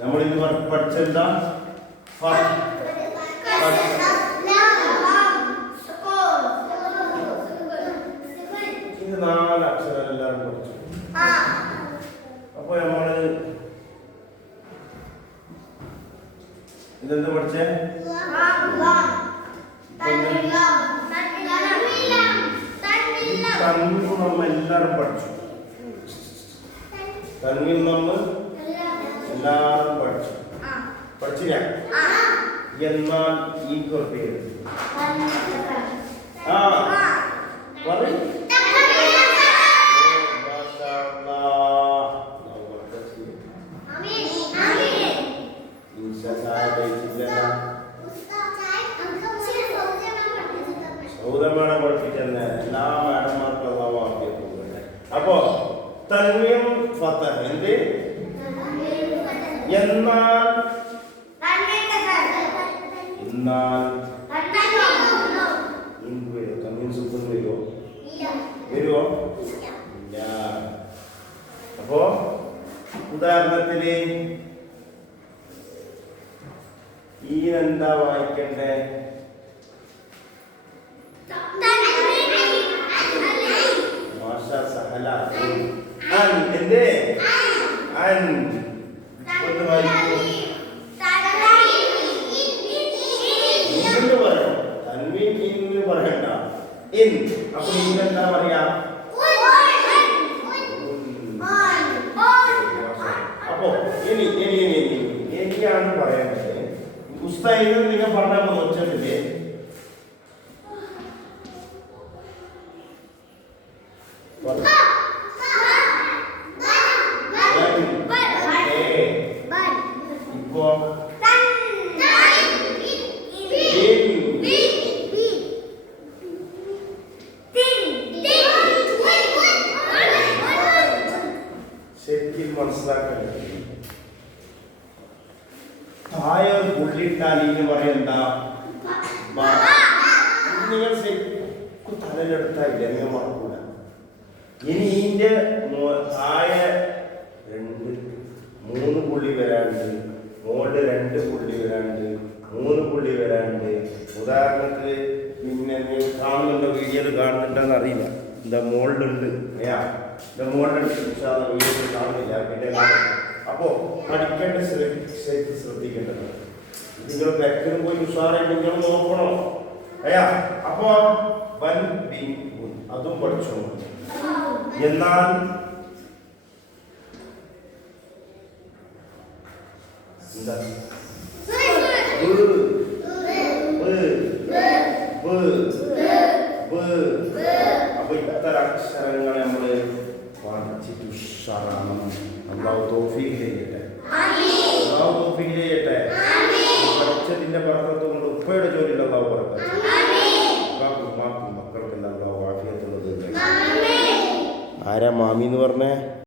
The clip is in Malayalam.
നമ്മളിന്ന് പഠിച്ചെന്താ? ഇത് 4 അക്ഷരം എല്ലാവരും പഠിച്ചു. അപ്പൊ നമ്മള് ഇതെന്താ പഠിച്ചേ? തൻവീൻ നമ്മൾ എല്ലാവരും പഠിച്ചു. തൻവീൻ നമ്മൾ എല്ലാവരും പഠിച്ചു. പഠിച്ചില്ല? എന്നാൽ ഈ പേര് പറയും. സൗദമ്മേടെ പഠിപ്പിച്ചെന്നെ എല്ലാ മാഡന്മാർക്കും അള്ളാഹു ആഫിയത്ത് കൊടുക്കട്ടെ. അപ്പോ തൻവീൻ ഫതഹ് എന്ത്? എന്നാൽ തൻവീൻ സുഖം വരുമോ? വരുമോ? ഇല്ല. അപ്പോ ഉദാഹരണത്തിന് ഈ എന്താ വായിക്കണ്ടേ? എന്തേ? ഒന്ന് വായിക്കൂ. ഇന്ന് പറയണം. തൻവീൻ ഇന്ന് പറയണ്ട. ഇൻ. അപ്പൊ ഇന്നെന്താ പറയാ? അപ്പൊ എനിക്കാണ് പറയേണ്ടത്. പുസ്തകം നിങ്ങൾ പറഞ്ഞപ്പോ വെച്ചിട്ടില്ലേ? ഇപ്പോ ശരിക്കും മനസ്സിലാക്കേണ്ടത് താഴെ പുള്ളിട്ടാൽ ഇന്ന് പറയണ്ട. നിങ്ങൾ ശരിക്കും തലയിലെടുത്തായില്ല, നിങ്ങൾ മറക്കൂല. ഇനി ഇതിന്റെ താഴെ 3 പുള്ളി വരാണ്ട്, മുകളിൽ 2 പുള്ളി വരാണ്ട്, 3 പുള്ളി വരാണ്ട്. ഉദാഹരണത്തിന് പിന്നെ നീ കാണുന്നുണ്ടോ? വീഡിയോയിൽ കാണുന്നുണ്ടോന്ന് അറിയില്ല. എന്താ മുകളിലുണ്ട്, എന്റെ മുകളിലുണ്ട്. വീഡിയോയിൽ കാണുന്നില്ല. പിന്നെ അപ്പോ പഠിക്കേണ്ട ശ്രദ്ധിക്കേണ്ടത് നിങ്ങൾ ബാക്കിലും പോയി ഉഷാറായിട്ട് നിങ്ങൾ നോക്കണം. അപ്പോ അതും പഠിച്ചോ. എന്നാൽ എന്താ? അപ്പൊ ഇത്തരം അക്ഷരങ്ങളെ നമ്മള് പഠിച്ചിട്ട് ഉഷാറാണ്. അല്ലാഹു തൗഫീഖ് ചെയ്യട്ടെ. അല്ലാഹു തൗഫീഖ് ചെയ്യട്ടെ. പഠിച്ചതിന്റെ ബർക്കത്ത് കൊണ്ട് ഉപ്പയുടെ ജോലിയിൽ അല്ലാഹു ബർക്കത്ത്, മക്കൾക്കെല്ലാം അല്ലാഹു ആഫിയത്ത്. ആരാ മാമി എന്ന് പറഞ്ഞേ?